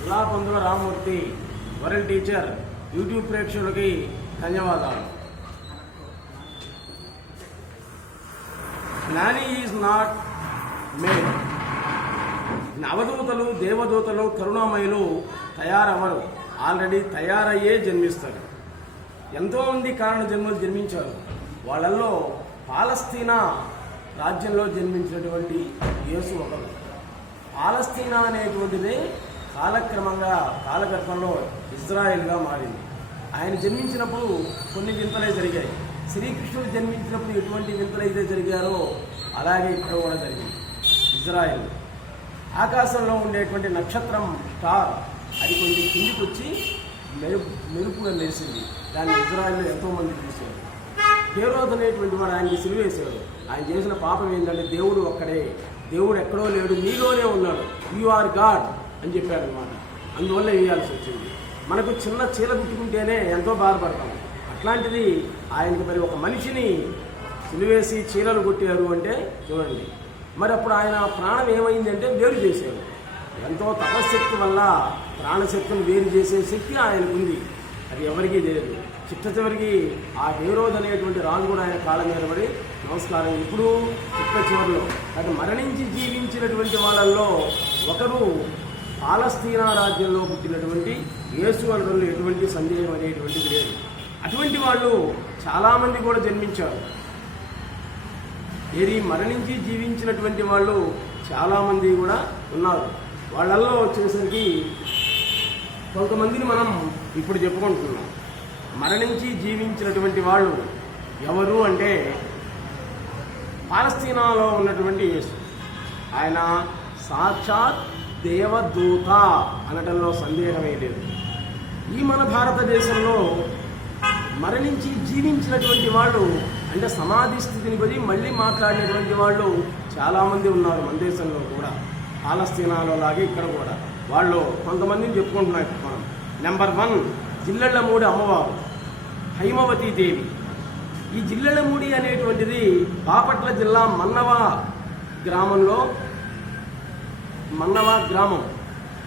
ఉల్లాపందుల Ramamurthy world teacher YouTube ప్రేక్షకులకి ధన్యవాదాలు. జ్ఞాని ఈజ్ నాట్ మేడ్. అవధూతలు దేవదూతలు కరుణామయులు తయారవ్వరు, ఆల్రెడీ తయారయ్యే జన్మిస్తారు. ఎంతోమంది కారణ జన్మలు జన్మించారు. వాళ్ళల్లో పాలస్తీనా రాజ్యంలో జన్మించినటువంటి యేసు ఒకరు. పాలస్తీనా అనేటువంటిది కాలక్రమంగా కాలగర్భంలో ఇజ్రాయెల్గా మారింది. ఆయన జన్మించినప్పుడు కొన్ని వింతలే జరిగాయి. శ్రీకృష్ణుడు జన్మించినప్పుడు ఎటువంటి వింతలైతే జరిగారో అలాగే ఇక్కడ కూడా జరిగింది. ఇజ్రాయెల్ ఆకాశంలో ఉండేటువంటి నక్షత్రం స్టార్ అది కొంచెం కిందికి వచ్చి మెరుపుగా మెరిసింది. దాన్ని ఇజ్రాయెల్లో ఎంతోమంది చూశారు. హేరోదు అనేటువంటి వాడు ఆయనకి సిలువేశాడు. ఆయన చేసిన పాపం ఏంటంటే దేవుడు ఒక్కడే, దేవుడు ఎక్కడో లేడు, నీలోనే ఉన్నాడు, యు ఆర్ గాడ్ అని చెప్పారనమాట. అందువల్ల వేయాల్సి వచ్చింది. మనకు చిన్న చీల కుట్టుకుంటేనే ఎంతో బాధపడతాం. అట్లాంటిది ఆయనకి మరి ఒక మనిషిని సిలువేసి చీలలు కొట్టారు అంటే చూడండి. మరి అప్పుడు ఆయన ప్రాణం ఏమైందంటే వేరు చేశారు. ఎంతో తపశక్తి వల్ల ప్రాణశక్తిని వేరు చేసే శక్తి ఆయనకు ఉంది. అది ఎవరికీ తెలియదు. చిట్ట చివరికి ఆ హేరోదు అనేటువంటి రాజు కూడా ఆయన కాళ్ళ మీద పడి నమస్కారం. ఇప్పుడు చిట్ట చివరిలో అది మరణించి జీవించినటువంటి వాళ్ళల్లో ఒకరు పాలస్తీనా రాజ్యంలో పుట్టినటువంటి యేసు అనడంలో ఎటువంటి సందేహం అనేటువంటిది లేదు. అటువంటి వాళ్ళు చాలామంది కూడా జన్మించారు. ఏది మరణించి జీవించినటువంటి వాళ్ళు చాలామంది కూడా ఉన్నారు. వాళ్ళల్లో వచ్చేసరికి కొంతమందిని మనం ఇప్పుడు చెప్పుకుంటున్నాం. మరణించి జీవించినటువంటి వాళ్ళు ఎవరు అంటే పాలస్తీనాలో ఉన్నటువంటి యేసు. ఆయన సాక్షాత్ దేవదూత అనడంలో సందేహమే లేదు. ఈ మన భారతదేశంలో మరణించి జీవించినటువంటి వాళ్ళు అంటే సమాధి స్థితిని బట్టి మళ్ళీ మాట్లాడినటువంటి వాళ్ళు చాలామంది ఉన్నారు మన దేశంలో కూడా. పాలస్తీనాలో లాగే ఇక్కడ కూడా వాళ్ళు కొంతమందిని చెప్పుకుంటున్నారు మనం. నెంబర్ 1 జిల్లెళ్ళమూడి అమ్మవారు హైమవతీదేవి. ఈ జిల్లెళ్ళమూడి అనేటువంటిది బాపట్ల జిల్లా మన్నవ గ్రామం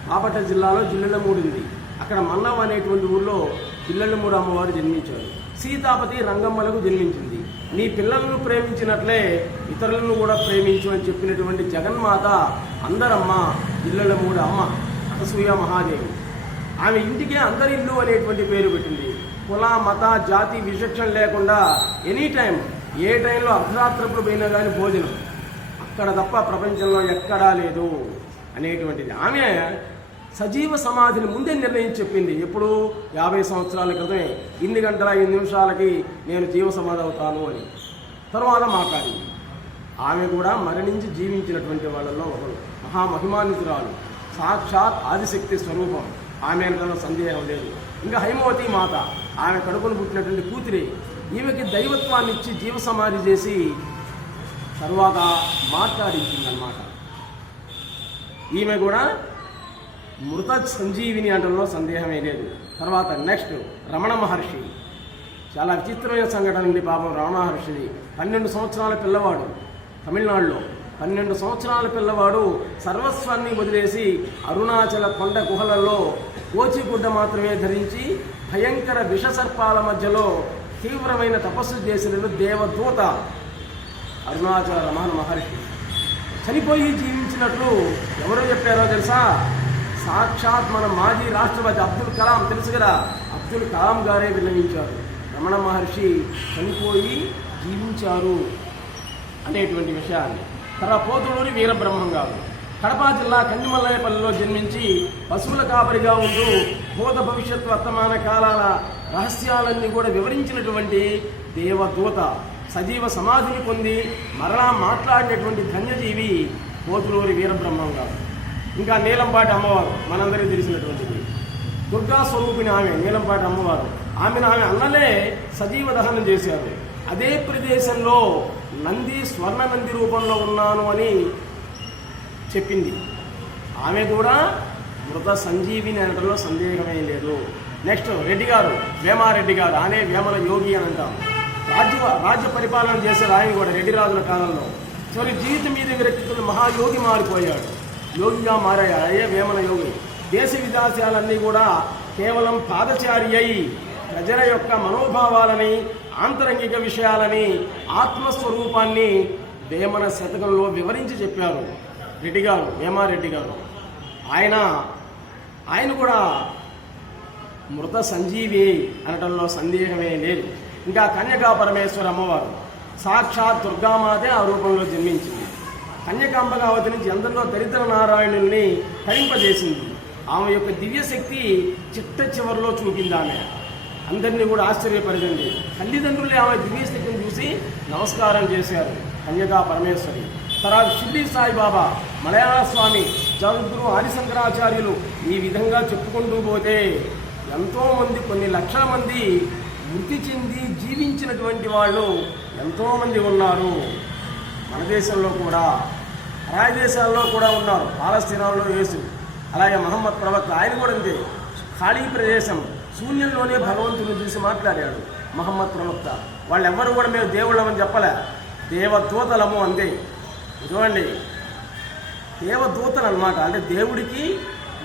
బాపట్ల జిల్లాలో జిల్లెళ్ళమూడి ఉంది. అక్కడ మన్నవ అనేటువంటి ఊళ్ళో జిల్లెళ్ళమూడి అమ్మవారు జన్మించారు. సీతాపతి రంగమ్మలకు జన్మించింది. నీ పిల్లలను ప్రేమించినట్లే ఇతరులను కూడా ప్రేమించు అని చెప్పినటువంటి జగన్మాత అందరమ్మ జిల్లెళ్ళమూడి అమ్మ అనసూయ మహాదేవి. ఆమె ఇంటికే అందరి ఇల్లు అనేటువంటి పేరు పెట్టింది. కుల మత జాతి విచక్షణ లేకుండా ఎనీ టైం ఏ టైంలో అర్ధరాత్రప్పుడు పోయినా కానీ భోజనం అక్కడ తప్ప ప్రపంచంలో ఎక్కడా లేదు అనేటువంటిది. ఆమె సజీవ సమాధిని ముందే నిర్ణయించి చెప్పింది. ఎప్పుడు 50 సంవత్సరాల క్రితమే ఇన్ని గంటల 5 నిమిషాలకి నేను జీవ సమాధి అవుతాను అని తర్వాత మాట్లాడింది. ఆమె కూడా మరణించి జీవించినటువంటి వాళ్ళలో ఒకరు. మహామహిమాన్వితురాలు, సాక్షాత్ ఆదిశక్తి స్వరూపం. ఆమె అనడంలో సందేహం లేదు. ఇంకా హైమవతి మాత ఆమె కడుపును పుట్టినటువంటి కూతురి. ఈమెకి దైవత్వాన్ని ఇచ్చి జీవ సమాధి చేసి తరువాత మాట్లాడించిందనమాట. ఈమె కూడా మృత సంజీవిని అనడంలో సందేహమే లేదు. తర్వాత నెక్స్ట్ రమణ మహర్షి. చాలా విచిత్రమైన సంఘటన ఉంది పాపం రమణ మహర్షిది. 12 సంవత్సరాల పిల్లవాడు, తమిళనాడులో 12 సంవత్సరాల పిల్లవాడు సర్వస్వాన్ని వదిలేసి అరుణాచల కొండ గుహలలో కోచిగుడ్డ మాత్రమే ధరించి భయంకర విషసర్పాల మధ్యలో తీవ్రమైన తపస్సు చేసిన దేవదూత అరుణాచల రమణ మహర్షి. చనిపోయి జీవించినట్లు ఎవరో చెప్పారో తెలుసా? సాక్షాత్ మన మాజీ రాష్ట్రపతి అబ్దుల్ కలాం, తెలుసు కదా, అబ్దుల్ కలాం గారే విన్నవించారు. రమణ మహర్షి చనిపోయి జీవించారు అనేటువంటి విషయాన్ని. తర్వాత పోతులూరి వీరబ్రహ్మం గారు కడప జిల్లా కందిమల్లయ్యపల్లిలో జన్మించి పశువుల కాపరిగా ఉంటూ భూత భవిష్యత్ వర్తమాన కాలాల రహస్యాలన్నీ కూడా వివరించినటువంటి దేవదూత. సజీవ సమాధిని పొంది మరలా మాట్లాడినటువంటి ధన్యజీవి పోతులూరి వీరబ్రహ్మం గారు. ఇంకా నీలంపాటి అమ్మవారు మనందరికీ తెలిసినటువంటిది. దుర్గా స్వరూపిణి ఆమె నీలంపాటి అమ్మవారు. ఆమె అన్నలే సజీవ దహనం చేశారు. అదే ప్రదేశంలో నంది స్వర్ణ నంది రూపంలో ఉన్నాను అని చెప్పింది. ఆమె కూడా మృత సంజీవిని అనడంలో సందేహమే లేదు. నెక్స్ట్ రెడ్డి గారు, వేమారెడ్డి గారు, ఆనే వేమల యోగి అని అంటాం. రాజ్య పరిపాలన చేసే ఆయన కూడా రెడ్డి రాజుల కాలంలో చివరి జీవితం మీద విరక్తులు మహాయోగి మారిపోయాడు. యోగిగా మారాడు. అయ్యే వేమన యోగి. దేశ విదేశాలన్నీ కూడా కేవలం పాదచారి అయి ప్రజల యొక్క మనోభావాలని, ఆంతరంగిక విషయాలని, ఆత్మస్వరూపాన్ని వేమన శతకంలో వివరించి చెప్పారు రెడ్డి గారు, వేమారెడ్డి గారు. ఆయన కూడా మృత సంజీవి అనడంలో సందేహమే లేదు. ఇంకా కన్యకా పరమేశ్వర అమ్మవారు సాక్షాత్ దుర్గామాతే ఆ రూపంలో జన్మించింది. కన్యకాంబగా అవతరించి ఎందరిలో దరిద్ర నారాయణుల్ని తరింపజేసింది. ఆమె యొక్క దివ్యశక్తి చిట్ట చివరిలో చూపింది. ఆమె అందరినీ కూడా ఆశ్చర్యపరిచింది. తల్లిదండ్రులే ఆమె దివ్యశక్తిని చూసి నమస్కారం చేశారు. కన్యకా పరమేశ్వరి. తర్వాత షిర్డీ సాయిబాబా, మలయాళ స్వామి, జగద్గురు ఆదిశంకరాచార్యులు ఈ విధంగా చెప్పుకుంటూ పోతే ఎంతోమంది, కొన్ని లక్షల మంది మృతి చెంది జీవించినటువంటి వాళ్ళు ఎంతోమంది ఉన్నారు. మన దేశంలో కూడా, పరాయ దేశాల్లో కూడా ఉన్నారు. పాలస్తీనాలో యేసు, అలాగే మహమ్మద్ ప్రవక్త, ఆయన కూడా అంతే. ఖాళీ ప్రదేశం, శూన్యంలోనే భగవంతుని చూసి మాట్లాడాడు మహమ్మద్ ప్రవక్త. వాళ్ళెవ్వరూ కూడా మేము దేవుళ్ళమని చెప్పలే, దేవదూతలము అంతే. చూడండి, దేవదూతలు అన్నమాట. అంటే దేవుడికి,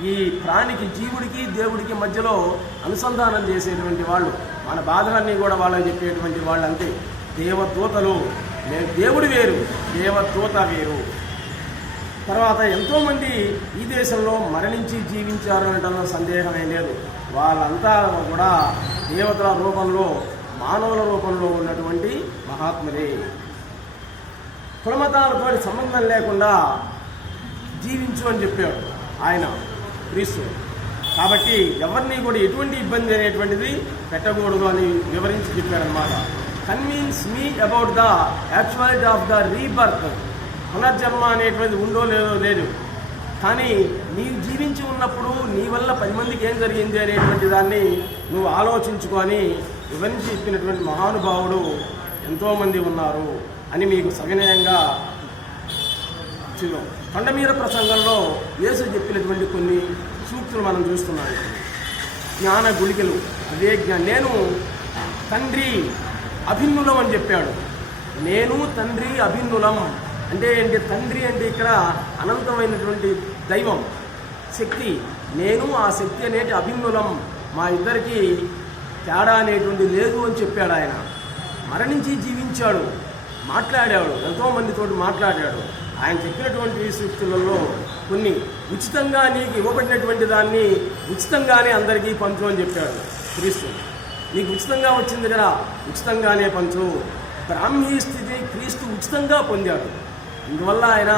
ఈ ప్రాణికి, జీవుడికి దేవుడికి మధ్యలో అనుసంధానం చేసేటువంటి వాళ్ళు, మన బాధలన్నీ కూడా వాళ్ళకి చెప్పేటువంటి వాళ్ళు అంతే. దేవదూతలు. దేవుడు వేరు, దేవదూత వేరు. తర్వాత ఎంతోమంది ఈ దేశంలో మరణించి జీవించారు అనడంలో సందేహమే లేదు. వాళ్ళంతా కూడా దేవతల రూపంలో, మానవుల రూపంలో ఉన్నటువంటి మహాత్ములే. కులమతాలతో సంబంధం లేకుండా జీవించు అని చెప్పాడు ఆయన క్రీస్తు. కాబట్టి ఎవరిని కూడా ఎటువంటి ఇబ్బంది అనేటువంటిది పెట్టకూడదు అని వివరించి చెప్పాడనమాట. Convince me about the actuality of the rebirth. పునర్జన్మ అనేటువంటిది ఉందో లేదో లేదు, కానీ నీవు జీవించి ఉన్నప్పుడు నీ వల్ల 10 మందికి ఏం జరిగింది అనేటువంటి దాన్ని నువ్వు ఆలోచించుకొని వివరించి చెప్పినటువంటి మహానుభావుడు ఎంతోమంది ఉన్నారు అని మీకు సవినయంగా కొండమీర ప్రసంగంలో యేసు చెప్పినటువంటి కొన్ని సూక్తులు మనం చూస్తున్నాం. జ్ఞాన గుళికలు, అదే నేను తండ్రి అభిన్నులం అని చెప్పాడు. నేను తండ్రి అభిన్నులం అంటే ఏంటి? తండ్రి అంటే ఇక్కడ అనంతమైనటువంటి దైవం, శక్తి. నేను ఆ శక్తి అనేటి అభిన్నులం, మా ఇద్దరికి తేడా అనేటువంటి లేదు అని చెప్పాడు. ఆయన మరణించి జీవించాడు, మాట్లాడాడు, ఎంతోమందితో మాట్లాడాడు. ఆయన చెప్పినటువంటి సూక్తులలో కొన్ని ఉచితంగా నీకు ఇవ్వబడినటువంటి దాన్ని ఉచితంగానే అందరికీ పంచు అని చెప్పాడు క్రీస్తు. నీకు ఉచితంగా వచ్చింది కదా, ఉచితంగానే పంచు. బ్రాహ్మీ స్థితి క్రీస్తు ఉచితంగా పొందాడు. అందువల్ల ఆయన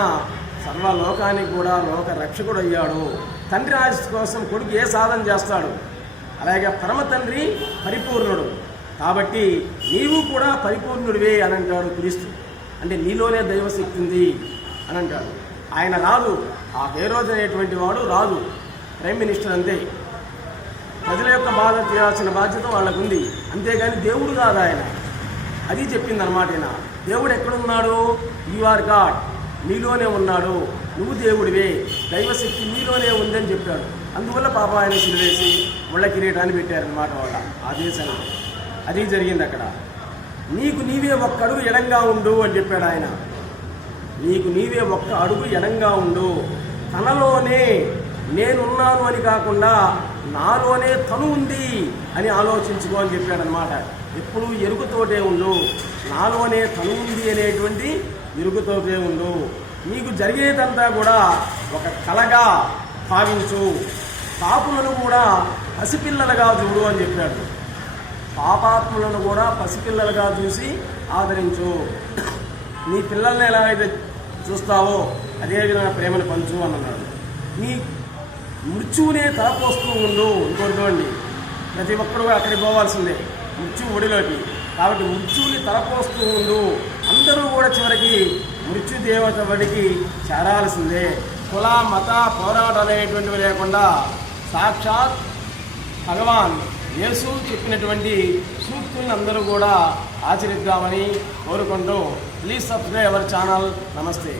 సర్వలోకానికి కూడా లోక రక్షకుడు అయ్యాడు. తండ్రి ఆశ కోసం కొడుకు ఏ సాధన చేస్తాడు, అలాగే పరమ తండ్రి పరిపూర్ణుడు. కాబట్టి నీవు కూడా పరిపూర్ణుడివే అని అంటాడు క్రీస్తు. అంటే నీలోనే దైవశక్తి ఉంది అని అంటాడు. ఆయన రాదు, ఆ హేరోదు అనేటువంటి వాడు రాదు, ప్రైమ్ మినిస్టర్ అంతే. ప్రజల యొక్క బాధ తీరాల్సిన బాధ్యత వాళ్ళకుంది, అంతేగాని దేవుడు కాదు ఆయన. అది చెప్పింది అనమాట. ఆయన దేవుడు ఎక్కడున్నాడు? యు ఆర్ గాడ్, నీలోనే ఉన్నాడు, నువ్వు దేవుడివే, దైవశక్తి నీలోనే ఉందని చెప్పాడు. అందువల్ల పాప ఆయన సిలువేసి ముళ్ళ కిరీటాన్ని పెట్టారనమాట వాళ్ళ ఆ దేశంలో. అది జరిగింది అక్కడ. నీకు నీవే ఒక్క అడుగు ఎడంగా ఉండు అని చెప్పాడు ఆయన. నీకు నీవే ఒక్క అడుగు ఎడంగా ఉండు, తనలోనే నేనున్నాను అని కాకుండా నాలోనే తను ఉంది అని ఆలోచించుకో అని చెప్పాడనమాట. ఎప్పుడు ఎరుకతోటే ఉండు, నాలోనే తను ఉంది అనేటువంటి ఎరుకతోటే ఉండు. నీకు జరిగేదంతా కూడా ఒక కలగా భావించు, పాపులను కూడా పసిపిల్లలుగా చూడు అని చెప్పాడు. పాపాత్ములను కూడా పసిపిల్లలుగా చూసి ఆదరించు. నీ పిల్లల్ని ఎలా అయితే చూస్తావో అదేవిధంగా ప్రేమను పంచు అని అన్నాడు. నీ మృత్యువునే తలపోస్తూ ఉండు. ఇంకోటి చూడండి, ప్రతి ఒక్కరు అక్కడికి పోవాల్సిందే, మృత్యు ఒడిలోకి. కాబట్టి మృత్యువుని తలపోస్తూ ఉండు. అందరూ కూడా చివరికి మృత్యు దేవత బడికి చేరాల్సిందే. కుల మత పోరాటాలు అనేటువంటివి లేకుండా సాక్షాత్ భగవాన్ యేసు చెప్పినటువంటి సూక్తులను అందరూ కూడా ఆచరిద్దామని కోరుకుంటూ ప్లీజ్ సబ్స్క్రైబ్ అవర్ ఛానల్. నమస్తే.